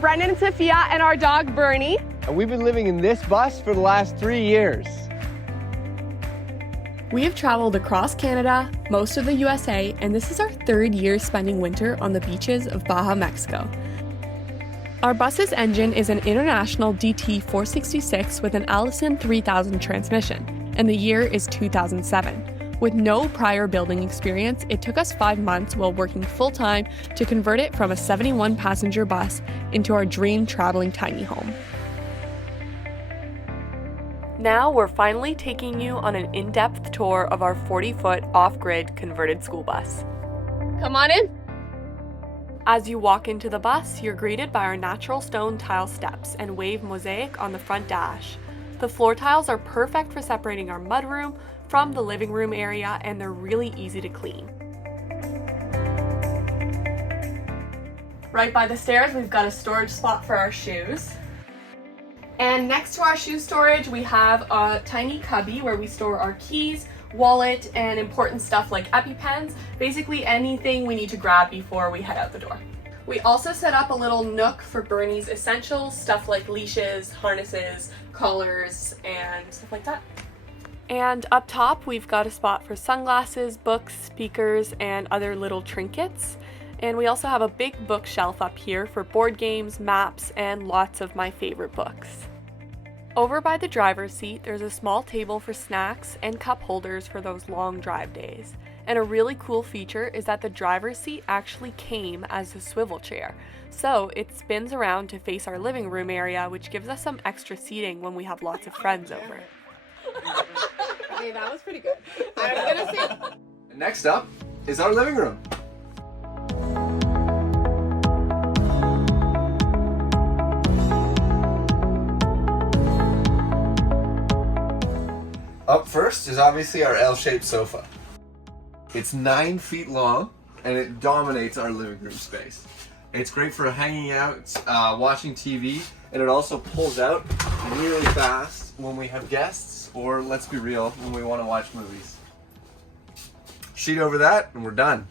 Brendan and Sophia and our dog Bernie. And we've been living in this bus for the last 3 years. We have traveled across Canada, most of the USA, and this is our 3rd year spending winter on the beaches of Baja, Mexico. Our bus's engine is an International DT 466 with an Allison 3000 transmission, and the year is 2007. With no prior building experience, it took us 5 months while working full-time to convert it from a 71-passenger bus into our dream traveling tiny home. Now we're finally taking you on an in-depth tour of our 40-foot off-grid converted school bus. Come on in. As you walk into the bus, you're greeted by our natural stone tile steps and wave mosaic on the front dash. The floor tiles are perfect for separating our mudroom from the living room area, and they're really easy to clean. Right by the stairs, we've got a storage spot for our shoes. And next to our shoe storage, we have a tiny cubby where we store our keys, wallet, and important stuff like EpiPens, basically anything we need to grab before we head out the door. We also set up a little nook for Bernie's essentials, stuff like leashes, harnesses, collars, and stuff like that. And up top, we've got a spot for sunglasses, books, speakers, and other little trinkets. And we also have a big bookshelf up here for board games, maps, and lots of my favorite books. Over by the driver's seat, there's a small table for snacks and cup holders for those long drive days. And a really cool feature is that the driver's seat actually came as a swivel chair. So it spins around to face our living room area, which gives us some extra seating when we have lots of friends over. Hey, that was pretty good. I'm gonna say. Next up is our living room. Up first is obviously our L-shaped sofa. It's 9 feet long and it dominates our living room space. It's great for hanging out, watching TV, and it also pulls out really fast when we have guests, or let's be real, when we want to watch movies. Sheet over that and we're done.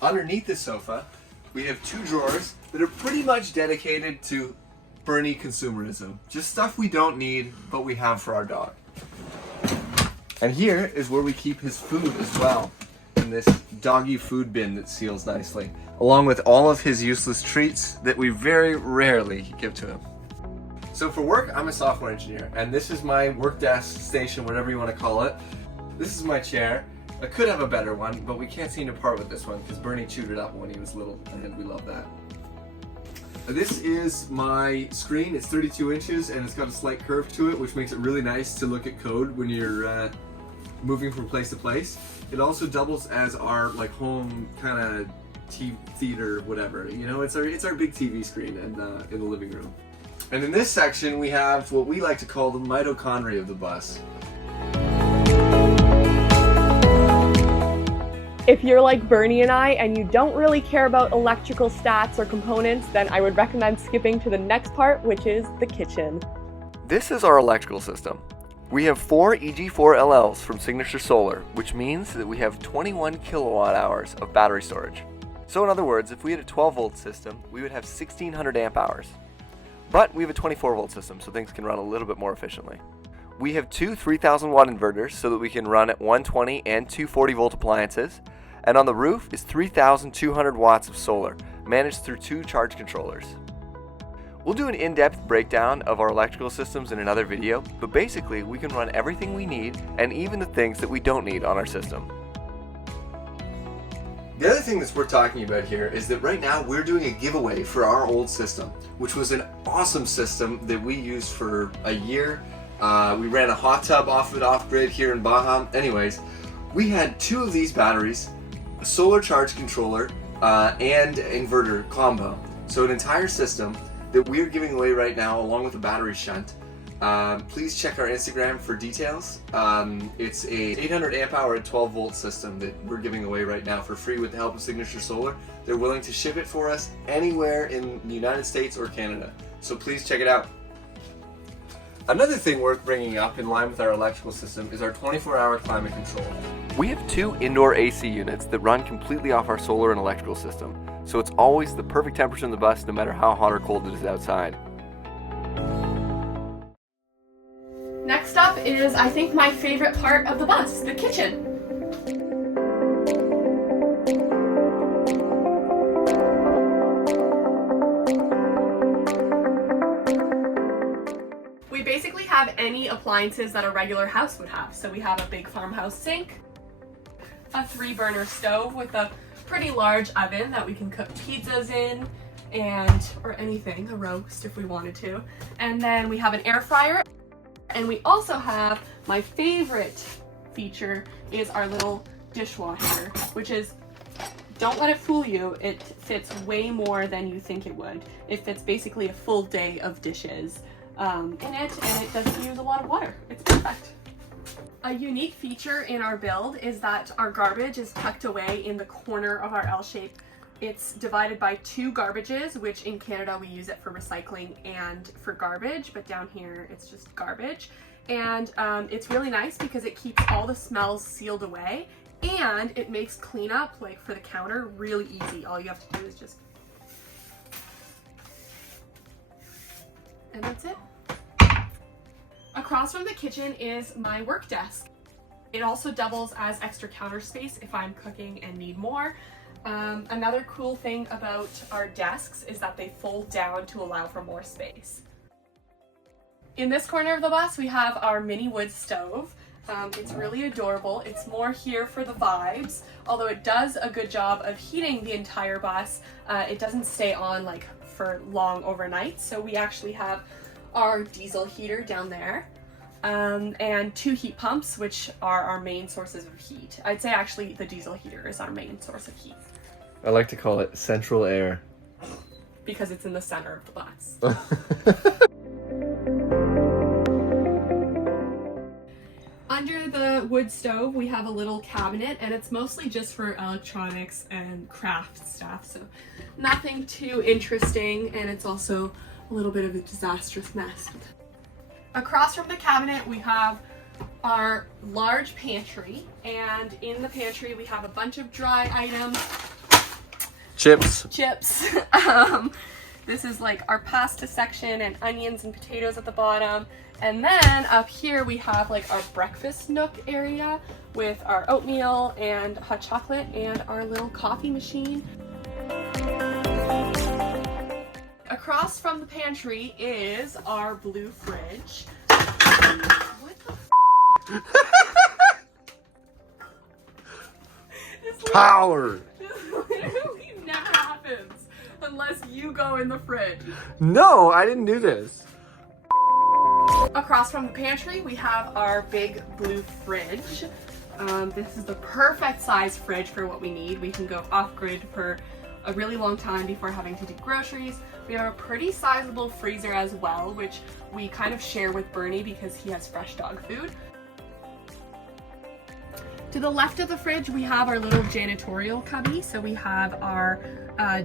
Underneath the sofa, we have 2 drawers that are pretty much dedicated to Bernie consumerism. Just stuff we don't need, but we have for our dog. And here is where we keep his food as well, in this doggy food bin that seals nicely, along with all of his useless treats that we very rarely give to him. So for work, I'm a software engineer, and this is my work desk, station, whatever you want to call it. This is my chair. I could have a better one, but we can't seem to part with this one because Bernie chewed it up when he was little, and we love that. This is my screen. It's 32 inches and it's got a slight curve to it, which makes it really nice to look at code when you're moving from place to place. It also doubles as our like home kind of theater, whatever. You know, it's our big TV screen in the living room. And in this section, we have what we like to call the mitochondria of the bus. If you're like Bernie and I and you don't really care about electrical stats or components, then I would recommend skipping to the next part, which is the kitchen. This is our electrical system. We have 4 EG4LLs from Signature Solar, which means that we have 21 kilowatt hours of battery storage. So in other words, if we had a 12 volt system, we would have 1600 amp hours. But we have a 24 volt system, so things can run a little bit more efficiently. We have 2 3000 watt inverters so that we can run at 120 and 240 volt appliances. And on the roof is 3,200 watts of solar, managed through 2 charge controllers. We'll do an in-depth breakdown of our electrical systems in another video, but basically we can run everything we need and even the things that we don't need on our system. The other thing that's worth talking about here is that right now we're doing a giveaway for our old system, which was an awesome system that we used for a year. We ran a hot tub off of it off-grid here in Baja. Anyways, we had 2 of these batteries, a solar charge controller, and inverter combo. So an entire system that we're giving away right now along with a battery shunt. Please check our Instagram for details. It's a 800 amp hour and 12 volt system that we're giving away right now for free with the help of Signature Solar. They're willing to ship it for us anywhere in the United States or Canada. So please check it out. Another thing worth bringing up in line with our electrical system is our 24-hour climate control. We have 2 indoor AC units that run completely off our solar and electrical system, so it's always the perfect temperature in the bus no matter how hot or cold it is outside. Next up is, I think, my favorite part of the bus, the kitchen. We basically have any appliances that a regular house would have. So we have a big farmhouse sink, a 3-burner stove with a pretty large oven that we can cook pizzas in, or anything, a roast if we wanted to. And then we have an air fryer. And we also have, my favorite feature is our little dishwasher, which is, don't let it fool you, it fits way more than you think it would. It fits basically a full day of dishes in it, and it doesn't use a lot of water. It's perfect. A unique feature in our build is that our garbage is tucked away in the corner of our L shape. It's divided by 2 garbages, which in Canada we use it for recycling and for garbage, but down here it's just garbage. And it's really nice because it keeps all the smells sealed away, and it makes cleanup, like for the counter, really easy. All you have to do is just... and that's it. Across from the kitchen is my work desk. It also doubles as extra counter space if I'm cooking and need more. Another cool thing about our desks is that they fold down to allow for more space. In this corner of the bus, we have our mini wood stove. It's really adorable. It's more here for the vibes, although it does a good job of heating the entire bus. It doesn't stay on like for long overnight, so we actually have our diesel heater down there. And 2 heat pumps, which are our main sources of heat. I'd say actually the diesel heater is our main source of heat. I like to call it central air. Because it's in the center of the bus. Under the wood stove, we have a little cabinet, and it's mostly just for electronics and craft stuff, so nothing too interesting, and it's also a little bit of a disastrous mess. Across from the cabinet, we have our large pantry, and in the pantry we have a bunch of dry items. Chips. This is like our pasta section and onions and potatoes at the bottom. And then up here we have like our breakfast nook area with our oatmeal and hot chocolate and our little coffee machine. Across from the pantry is our blue fridge. What the Power! This literally never happens unless you go in the fridge. No, I didn't do this. Across from the pantry, we have our big blue fridge. This is the perfect size fridge for what we need. We can go off-grid for a really long time before having to do groceries. We have a pretty sizable freezer as well, which we kind of share with Bernie because he has fresh dog food. To the left of the fridge, we have our little janitorial cubby. So we have our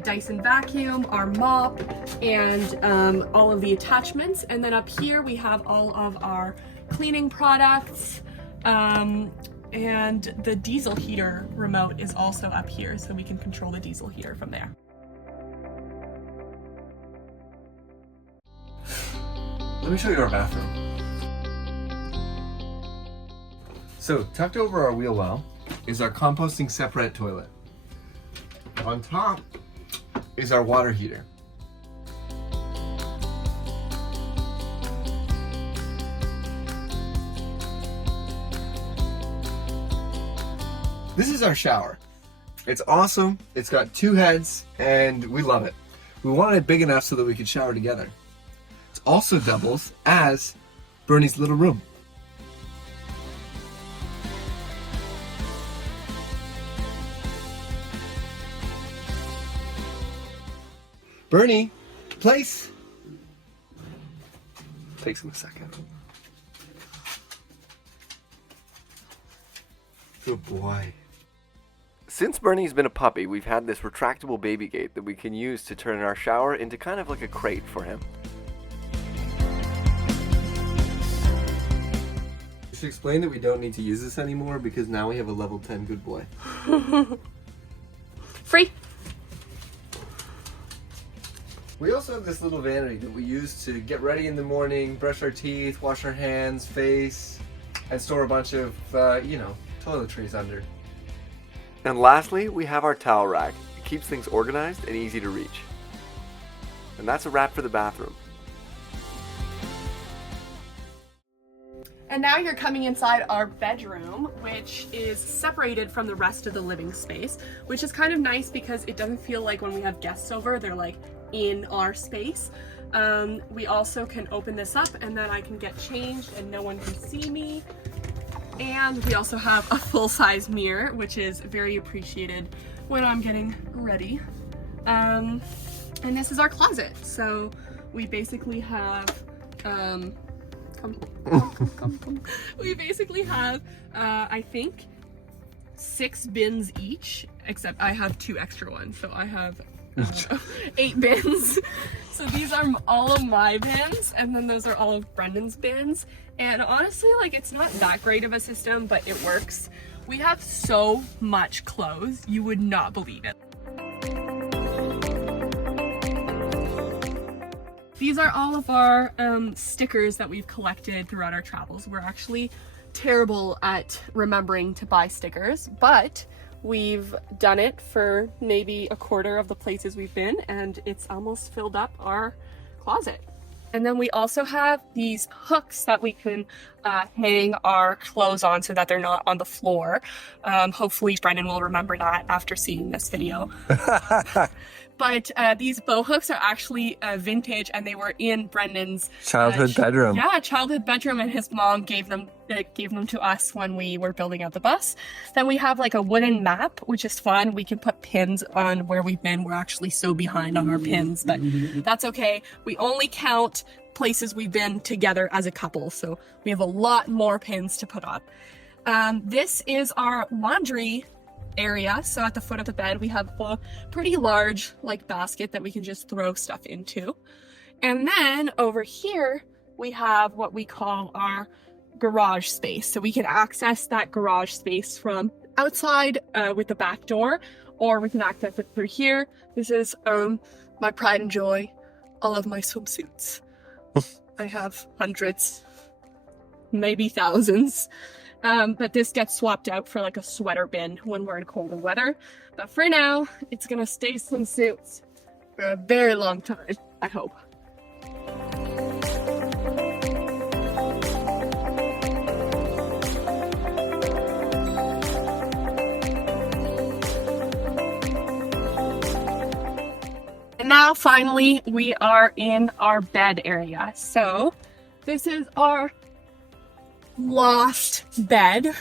Dyson vacuum, our mop, and all of the attachments. And then up here, we have all of our cleaning products. And the diesel heater remote is also up here, so we can control the diesel heater from there. Let me show you our bathroom. So, tucked over our wheel well is our composting separate toilet. On top is our water heater. This is our shower. It's awesome. It's got 2 heads and we love it. We wanted it big enough so that we could shower together. It also doubles as Bernie's little room. Bernie, place. Takes him a second. Good boy. Since Bernie's been a puppy, we've had this retractable baby gate that we can use to turn our shower into kind of like a crate for him. should explain that we don't need to use this anymore because now we have a level 10 good boy. Free. We also have this little vanity that we use to get ready in the morning, brush our teeth, wash our hands, face, and store a bunch of, toiletries under. And lastly, we have our towel rack. It keeps things organized and easy to reach. And that's a wrap for the bathroom. And now you're coming inside our bedroom, which is separated from the rest of the living space, which is kind of nice because it doesn't feel like when we have guests over, they're like in our space. We also can open this up and then I can get changed and no one can see me. And we also have a full-size mirror, which is very appreciated when I'm getting ready. And this is our closet. So we basically have, we basically have, I think, 6 bins each, except I have 2 extra ones. So I have 8 bins. So these are all of my bins, and then those are all of Brendan's bins. And honestly, like, it's not that great of a system, but it works. We have so much clothes, you would not believe it. These are all of our stickers that we've collected throughout our travels. We're actually terrible at remembering to buy stickers, but we've done it for maybe a quarter of the places we've been, and it's almost filled up our closet. And then we also have these hooks that we can hang our clothes on so that they're not on the floor. Hopefully Brendan will remember that after seeing this video. But these bow hooks are actually vintage, and they were in Brendan's childhood bedroom. Yeah, childhood bedroom, and his mom gave them to us when we were building out the bus. Then we have like a wooden map, which is fun. We can put pins on where we've been. We're actually so behind on our pins, but that's okay. We only count places we've been together as a couple, so we have a lot more pins to put up. This is our laundry area. So at the foot of the bed, we have a pretty large like basket that we can just throw stuff into. And then over here, we have what we call our garage space. So we can access that garage space from outside with the back door, or we can access it through here. This is my pride and joy, all of my swimsuits. I have hundreds, maybe thousands. But this gets swapped out for like a sweater bin when we're in colder weather. But for now, it's gonna stay swimsuits for a very long time, I hope. And now finally, we are in our bed area. So this is our loft bed.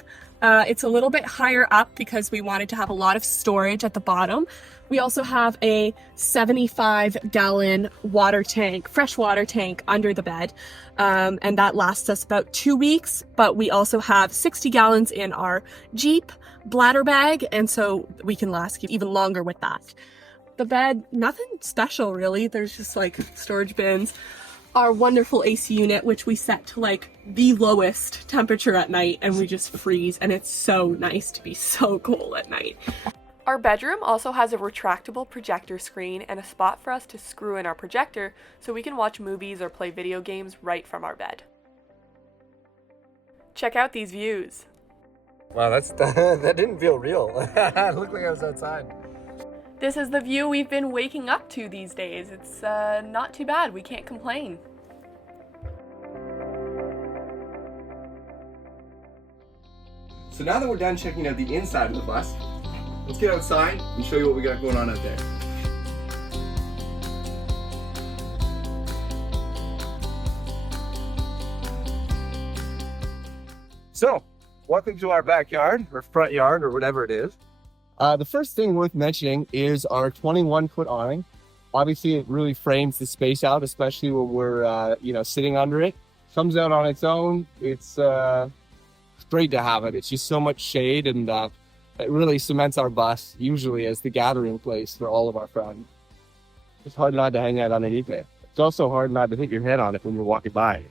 It's a little bit higher up because we wanted to have a lot of storage at the bottom. We also have a 75-gallon water tank, fresh water tank under the bed, and that lasts us about 2 weeks. But we also have 60 gallons in our Jeep bladder bag, and so we can last even longer with that. The bed, nothing special really. There's just like storage bins. Our wonderful AC unit, which we set to like the lowest temperature at night, and we just freeze, and it's so nice to be so cool at night. Our bedroom also has a retractable projector screen and a spot for us to screw in our projector so we can watch movies or play video games right from our bed. Check out these views. Wow, that didn't feel real. It looked like I was outside. This is the view we've been waking up to these days. It's not too bad. We can't complain. So now that we're done checking out the inside of the bus, let's get outside and show you what we got going on out there. So, welcome to our backyard, or front yard, or whatever it is. The first thing worth mentioning is our 21-foot awning. Obviously, it really frames the space out, especially when we're, sitting under it. Comes out on its own. It's great to have it. It's just so much shade, and it really cements our bus, usually as the gathering place for all of our friends. It's hard not to hang out underneath it. It's also hard not to hit your head on it when you're walking by.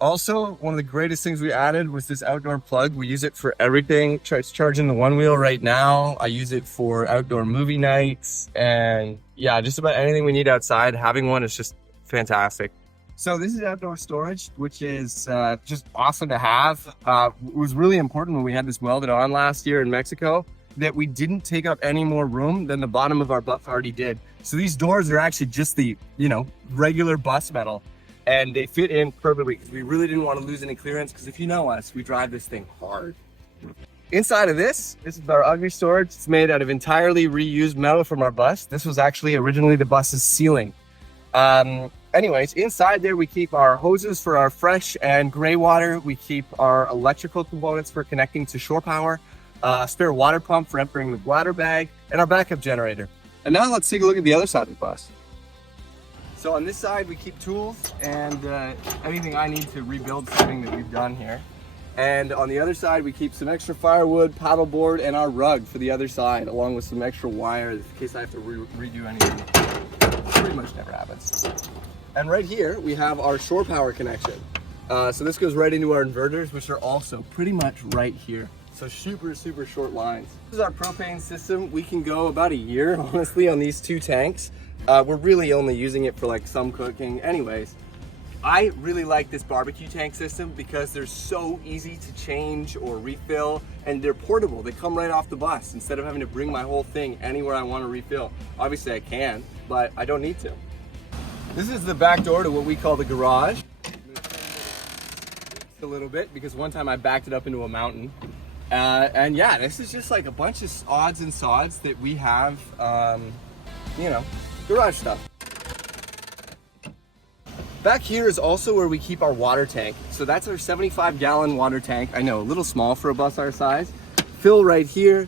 Also, one of the greatest things we added was this outdoor plug. We use it for everything. It's charging the one wheel right now. I use it for outdoor movie nights and yeah, just about anything we need outside. Having one is just fantastic. So this is outdoor storage, which is just awesome to have. It was really important when we had this welded on last year in Mexico that we didn't take up any more room than the bottom of our bus already did. So these doors are actually just the, regular bus metal. And they fit in perfectly. We really didn't want to lose any clearance because if you know us, we drive this thing hard. Inside of this is our ugly storage. It's made out of entirely reused metal from our bus. This was actually originally the bus's ceiling. Anyways, inside there we keep our hoses for our fresh and gray water. We keep our electrical components for connecting to shore power, a spare water pump for emptying the bladder bag, and our backup generator. And now let's take a look at the other side of the bus. So on this side, we keep tools and anything I need to rebuild something that we've done here. And on the other side, we keep some extra firewood, paddleboard, and our rug for the other side, along with some extra wire in case I have to redo anything. Pretty much never happens. And right here, we have our shore power connection. So this goes right into our inverters, which are also pretty much right here. So super, super short lines. This is our propane system. We can go about a year, honestly, on these 2 tanks. We're really only using it for like some cooking. Anyways, I really like this barbecue tank system because they're so easy to change or refill and they're portable. They come right off the bus instead of having to bring my whole thing anywhere I want to refill. Obviously I can, but I don't need to. This is the back door to what we call the garage. A little bit because one time I backed it up into a mountain. And yeah, this is just like a bunch of odds and sods that we have, garage stuff. Back here is also where we keep our water tank. So that's our 75-gallon water tank. I know, a little small for a bus our size. Fill right here.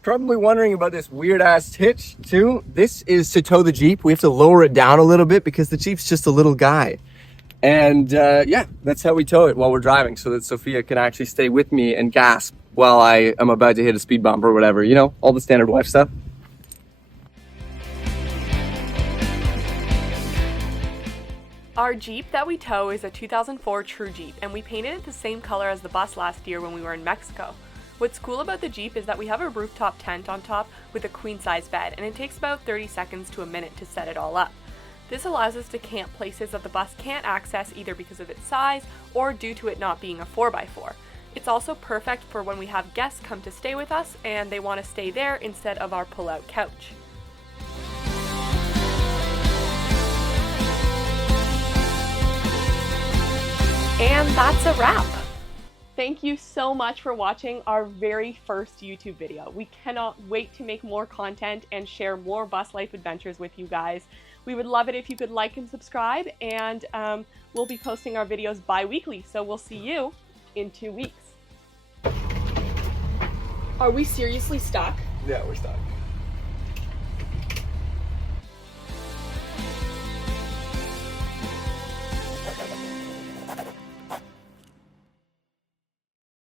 Probably wondering about this weird ass hitch too. This is to tow the Jeep. We have to lower it down a little bit because the Jeep's just a little guy. And yeah, that's how we tow it while we're driving so that Sophia can actually stay with me and gasp while I am about to hit a speed bump or whatever. All the standard wife stuff. Our Jeep that we tow is a 2004 True Jeep, and we painted it the same color as the bus last year when we were in Mexico. What's cool about the Jeep is that we have a rooftop tent on top with a queen-size bed, and it takes about 30 seconds to a minute to set it all up. This allows us to camp places that the bus can't access either because of its size or due to it not being a 4x4. It's also perfect for when we have guests come to stay with us and they want to stay there instead of our pull-out couch. And that's a wrap. Thank you so much for watching our very first YouTube video. We cannot wait to make more content and share more bus life adventures with you guys. We would love it if you could like and subscribe, and we'll be posting our videos bi-weekly, so we'll see you in 2 weeks. Are we seriously stuck? Yeah, we're stuck.